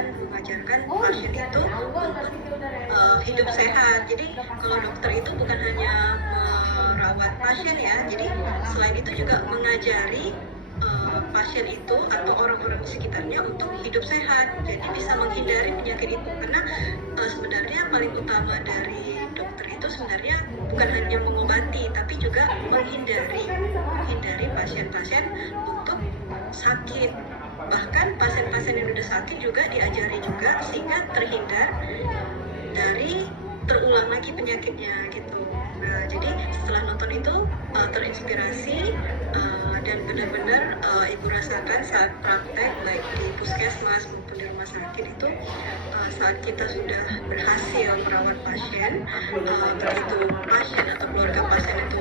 dan mengajarkan pasien itu untuk hidup sehat. Jadi kalau dokter itu bukan hanya merawat pasien ya, jadi selain itu juga mengajari pasien itu atau orang-orang di sekitarnya untuk hidup sehat, jadi bisa menghindari penyakit itu. Karena sebenarnya paling utama dari dokter itu sebenarnya bukan hanya mengobati, tapi juga menghindari pasien-pasien untuk sakit. Bahkan pasien-pasien yang sudah sakit juga diajari juga sehingga terhindar dari terulang lagi penyakitnya gitu. Nah, jadi setelah nonton itu terinspirasi dan benar-benar ibu rasakan saat praktek baik di puskesmas maupun di rumah sakit itu saat kita sudah berhasil merawat pasien, begitu pasien atau keluarga pasien itu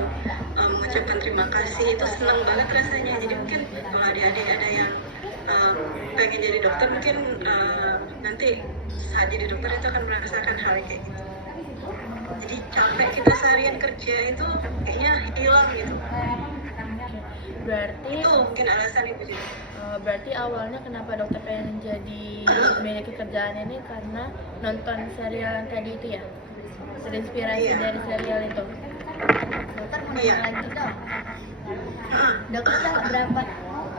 mengucapkan terima kasih, itu senang banget rasanya. Jadi mungkin kalau adik-adik ada yang pengen jadi dokter, mungkin nanti saat jadi dokter itu akan merasakan hal kayak gitu. Jadi capek kita seharian kerja itu kayaknya hilang gitu. Berarti itu mungkin alasan ibu juga. Berarti awalnya kenapa dokter pengen jadi memiliki kerjaan ini karena nonton serial tadi itu ya? Terinspirasi dari serial itu. Dokter mau nanya lagi dong. Dokter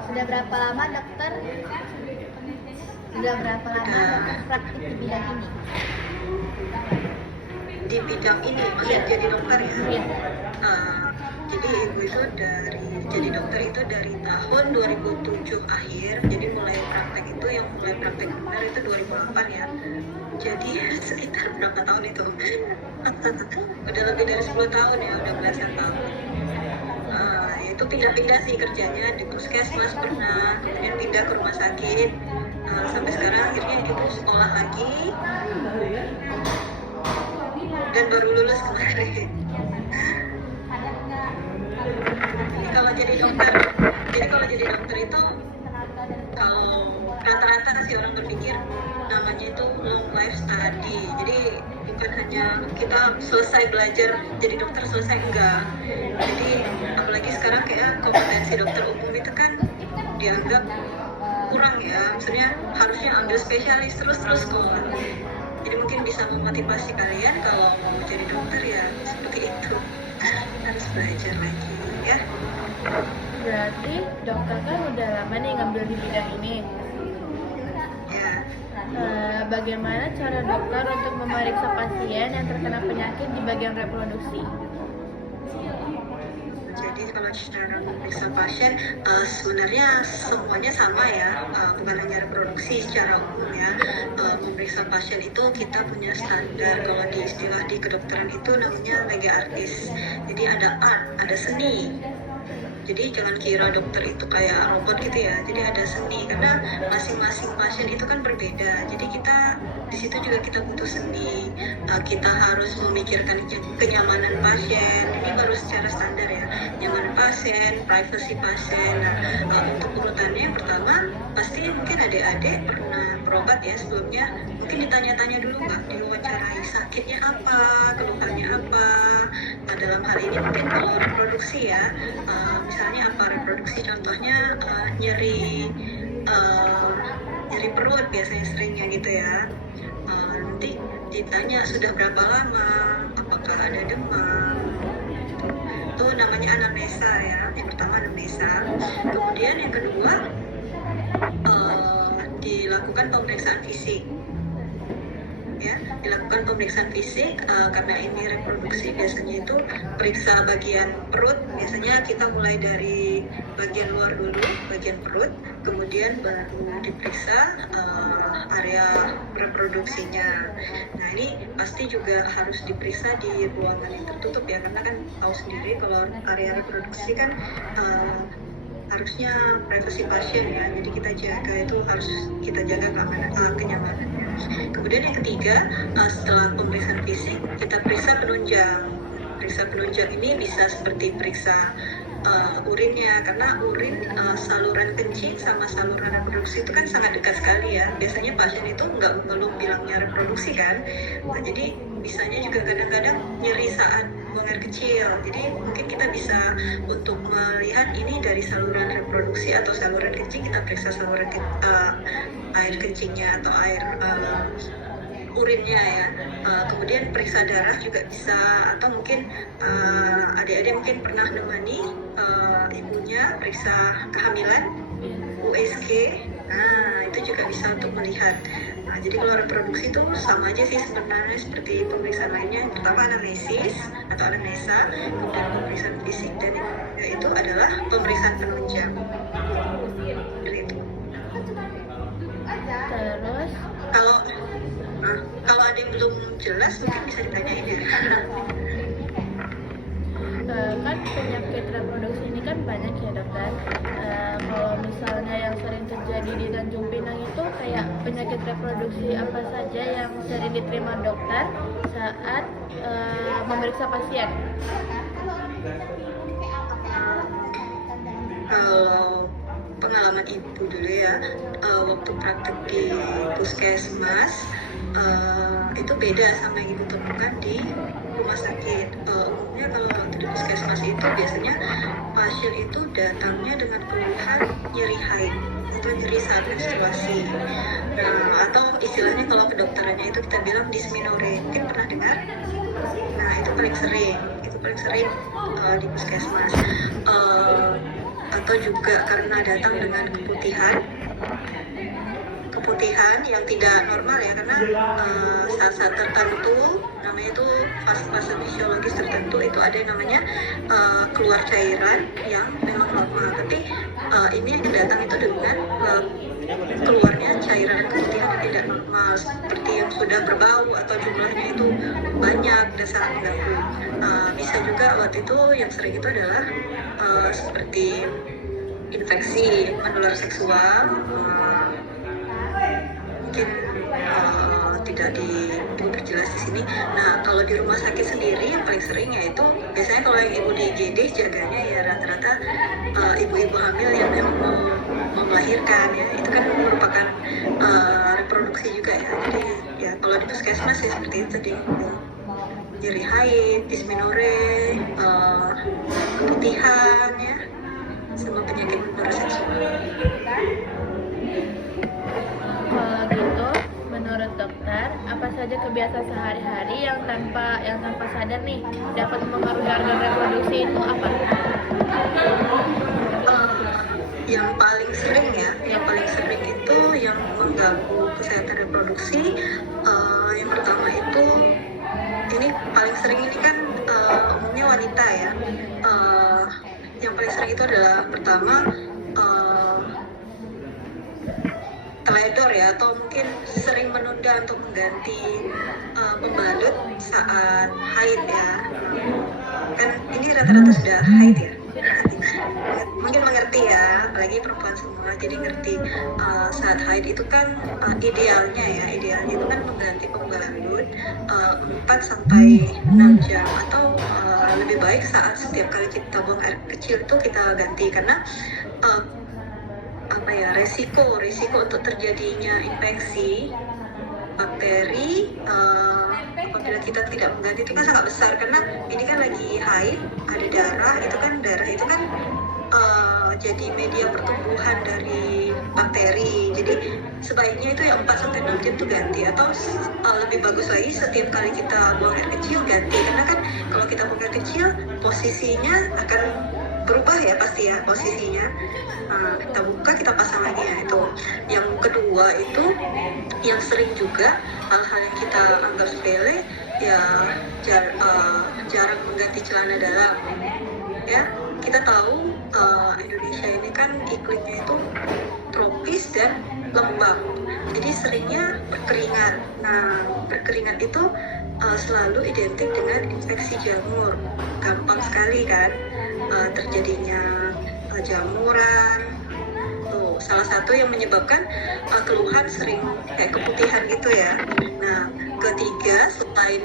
sudah berapa lama dokter praktik di bidang ini? Di bidang ini maksudnya jadi dokter ya? Iya. Jadi ibu itu jadi dokter itu dari tahun 2007 akhir, jadi mulai praktek itu yang mulai praktek benar itu 2008 ya. Jadi sekitar berapa tahun itu? Udah lebih dari 10 tahun ya, udah belasan tahun. Itu pindah-pindah sih kerjanya, di puskesmas pernah, kemudian pindah ke rumah sakit, sampai sekarang akhirnya ibu sekolah lagi dan baru lulus kemarin. Jadi kalau jadi dokter itu, kalau rata-rata sih orang berpikir namanya itu long life study. Jadi bukan hanya kita selesai belajar jadi dokter selesai, enggak. Jadi apalagi sekarang kayak kompetensi dokter umum itu kan dianggap kurang ya, maksudnya harusnya ambil spesialis terus sekolah. Jadi mungkin bisa memotivasi kalian kalau mau jadi dokter ya seperti itu, harus belajar lagi ya. Berarti dokter kan udah lama nih ngambil di bidang ini. Ya. Bagaimana cara dokter untuk memeriksa pasien yang terkena penyakit di bagian reproduksi? Jadi kalau cara memeriksa pasien sebenarnya semuanya sama ya, bukan hanya reproduksi secara umum ya. Memeriksa pasien itu kita punya standar, kalau di istilah di kedokteran itu namanya lege artis. Jadi ada art, ada seni. Jadi jangan kira dokter itu kayak robot gitu ya. Jadi ada seni, karena masing-masing pasien itu kan berbeda. Jadi kita di situ juga kita butuh seni. Kita harus memikirkan kenyamanan pasien. Ini baru secara standar ya. Nyamanan pasien, privasi pasien. Nah, untuk urutannya yang pertama pasti mungkin adik-adik pernah berobat ya sebelumnya. Mungkin ditanya-tanya dulu nggak, diwawancarai sakitnya apa, keluhannya apa. Nah, dalam hal ini mungkin kalau reproduksi ya, misalnya apa reproduksi, contohnya nyeri perut biasanya seringnya gitu ya. Nanti ditanya sudah berapa lama, apakah ada demam, itu namanya anamnesa ya. Yang pertama anamnesa, kemudian yang kedua dilakukan pemeriksaan fisik ya, dilakukan pemeriksaan fisik karena ini reproduksi. Biasanya itu periksa bagian perut, biasanya kita mulai dari bagian luar dulu, bagian perut, kemudian baru diperiksa area reproduksinya. Nah ini pasti juga harus diperiksa di ruangan yang tertutup ya, karena kan tahu sendiri kalau area reproduksi kan harusnya privasi pasien ya, jadi kita jaga, itu harus kita jaga kenyamanan. Kemudian yang ketiga, setelah pemeriksaan fisik, kita periksa penunjang. Periksa penunjang ini bisa seperti periksa urinnya, karena urin saluran kencing sama saluran reproduksi itu kan sangat dekat sekali ya. Biasanya pasien itu belum bilangnya reproduksi kan. Nah, jadi bisanya juga kadang-kadang nyeri saat buang air kecil. Jadi mungkin kita bisa untuk melihat ini dari saluran reproduksi atau saluran kencing, kita periksa saluran air kencingnya atau air urinnya ya. Kemudian periksa darah juga bisa, atau mungkin adik-adik mungkin pernah nemani ibunya periksa kehamilan, USG. Nah, itu juga bisa untuk melihat. Nah, jadi kalau reproduksi itu sama aja sih sebenarnya seperti pemeriksaan lainnya. Yang pertama anamnesis atau anamnesa, kemudian pemeriksaan fisik, dan itu adalah pemeriksaan penunjang. Itu. Terus Kalau ada yang belum jelas mungkin bisa ditanyain ya. kan penyakit reproduksi ini kan banyak ya dokter. Kalau misalnya yang sering terjadi di Tanjung Pinang itu kayak penyakit reproduksi apa saja yang sering diterima dokter saat memeriksa pasien? Kalau pengalaman ibu dulu ya, waktu praktek di puskesmas itu beda sama yang ibu temukan di rumah sakit. Umumnya kalau waktu di puskesmas itu biasanya pasien itu datangnya dengan keluhan nyeri haid atau nyeri saat menstruasi. Nah, atau istilahnya kalau kedokterannya itu kita bilang dysmenorrhea, mungkin pernah dengar? Nah, itu paling sering di puskesmas. Atau juga karena datang dengan keputihan yang tidak normal ya, karena saat-saat tertentu namanya itu fase fisiologis tertentu itu ada yang namanya keluar cairan yang memang normal, tapi ini yang datang itu dengan keluarnya cairan dan keputihan yang tidak normal, seperti yang sudah berbau atau jumlahnya itu banyak dan sangat mengganggu. Bisa juga waktu itu yang sering itu adalah seperti infeksi menular seksual, mungkin tidak diperjelas di sini. Nah, kalau di rumah sakit sendiri yang paling sering yaitu biasanya kalau yang ibu di IGD jaganya ya rata-rata ibu-ibu hamil yang memang mau melahirkan ya, itu kan merupakan reproduksi juga ya. Jadi ya kalau di puskesmas ya seperti itu tadi, nyeri haid, dysmenorrhea, keputihan ya, sama penyakit menular seksual. Kalau gitu, menurut dokter, apa saja kebiasaan sehari-hari yang tanpa sadar nih dapat mempengaruhi organ reproduksi itu apa? Yang paling sering itu yang mengganggu kesehatan reproduksi. Yang pertama itu, ini paling sering ini kan umumnya wanita ya. Yang paling sering itu adalah pertama teledor ya, atau mungkin sering menunda untuk mengganti pembalut saat haid ya. Kan ini rata-rata sudah haid ya, mungkin mengerti ya, apalagi perempuan semua, jadi ngerti saat haid itu kan idealnya itu kan mengganti pembalut 4-6 jam, atau lebih baik saat setiap kali kita buang air kecil itu kita ganti, karena resiko untuk terjadinya infeksi bakteri apabila kita tidak mengganti itu kan sangat besar, karena ini kan lagi haid, ada darah itu kan jadi media pertumbuhan dari bakteri. Jadi sebaiknya itu ya 4-6 jam itu ganti, atau lebih bagus lagi setiap kali kita buang air kecil ganti, karena kan kalau kita buang air kecil posisinya akan berubah ya pasti ya posisinya. Kita buka, kita pasang lagi ya. Itu yang kedua, itu yang sering juga hal-hal yang kita anggap sepele ya, jarang mengganti celana dalam ya. Kita tahu Indonesia ini kan iklimnya itu tropis dan lembab, jadi seringnya berkeringat. Nah, berkeringat itu selalu identik dengan infeksi jamur, gampang sekali kan terjadinya jamuran. Salah satu yang menyebabkan keluhan sering kayak keputihan gitu ya. Nah, ketiga, selain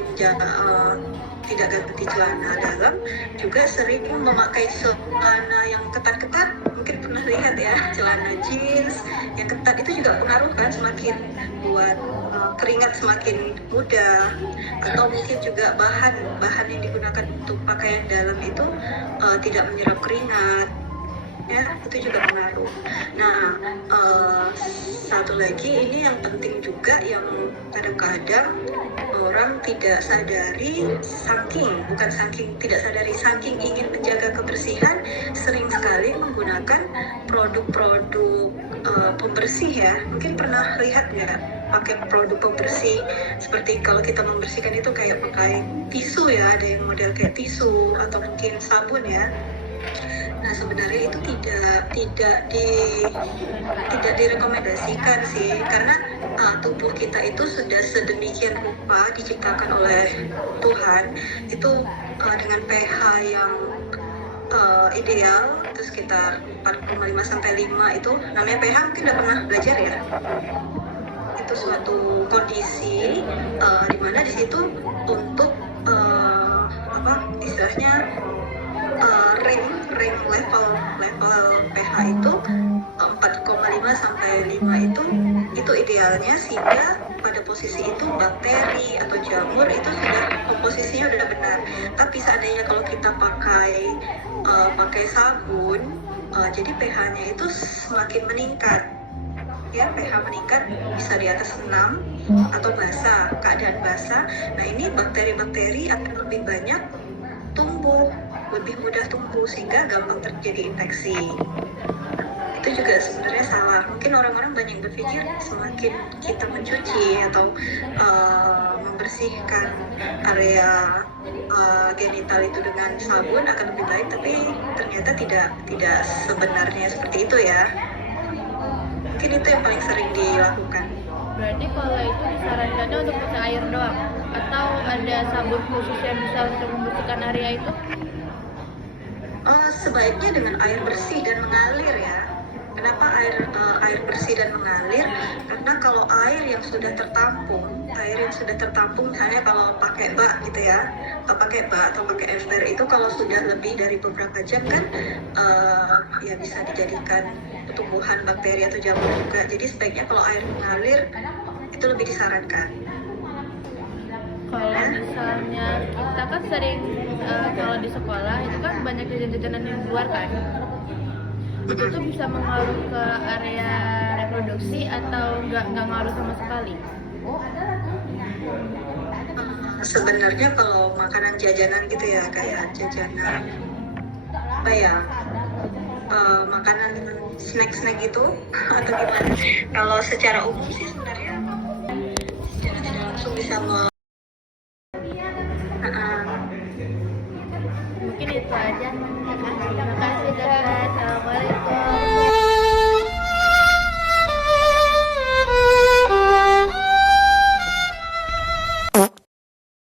tidak ganti celana dalam, juga sering memakai celana yang ketat-ketat, mungkin pernah lihat ya, celana jeans yang ketat itu juga pengaruh kan, semakin buat keringat semakin mudah, atau mungkin juga bahan yang digunakan untuk pakaian dalam itu tidak menyerap keringat, ya itu juga pengaruh. Nah, satu lagi ini yang penting juga yang kadang-kadang orang tidak sadari, saking ingin menjaga kebersihan, sering sekali menggunakan produk-produk pembersih ya. Mungkin pernah lihat nggak pakai produk pembersih seperti kalau kita membersihkan itu kayak pakai tisu ya, ada yang model kayak tisu atau mungkin sabun ya. Nah sebenarnya itu tidak direkomendasikan sih, karena tubuh kita itu sudah sedemikian rupa diciptakan oleh Tuhan itu dengan pH yang ideal itu sekitar 4,5 sampai 5 itu namanya pH, mungkin udah pernah belajar ya. Itu suatu kondisi di mana di situ untuk istilahnya ring level pH itu 4,5 sampai 5 itu idealnya, sehingga pada posisi itu bakteri atau jamur itu sudah komposisinya udah benar. Tapi seandainya kalau kita pakai sabun, jadi pH-nya itu semakin meningkat. Ya, pH meningkat bisa di atas 6 atau basah, keadaan basah. Nah, ini bakteri-bakteri akan lebih banyak tumbuh, lebih mudah tumbuh sehingga gampang terjadi infeksi. Itu juga sebenarnya salah. Mungkin orang-orang banyak berpikir semakin kita mencuci atau membersihkan area genital itu dengan sabun akan lebih baik, tapi ternyata tidak sebenarnya seperti itu ya. Mungkin itu yang paling sering dilakukan. Berarti kalau itu disarankannya untuk pakai air doang, atau ada sabun khusus yang bisa untuk membersihkan area itu? Sebaiknya dengan air bersih dan mengalir ya. Kenapa air bersih dan mengalir? Karena kalau air yang sudah tertampung, misalnya kalau pakai bak gitu ya, atau pakai ember itu kalau sudah lebih dari beberapa jam kan, ya bisa dijadikan tumbuhan bakteri atau jamur juga. Jadi sebaiknya kalau air mengalir itu lebih disarankan. Kalau misalnya kita kan sering kalau di sekolah itu kan banyak jajan-jajanan yang keluar kan, itu tuh bisa mengaruh ke area reproduksi atau nggak ngaruh sama sekali? Sebenarnya kalau makanan jajanan gitu ya, kayak jajanan apa ya, makanan snack gitu atau gimana? Kalau secara umum sih sebenarnya secara tidak langsung bisa Mungkin itu aja. Terima kasih dokter. Assalamualaikum.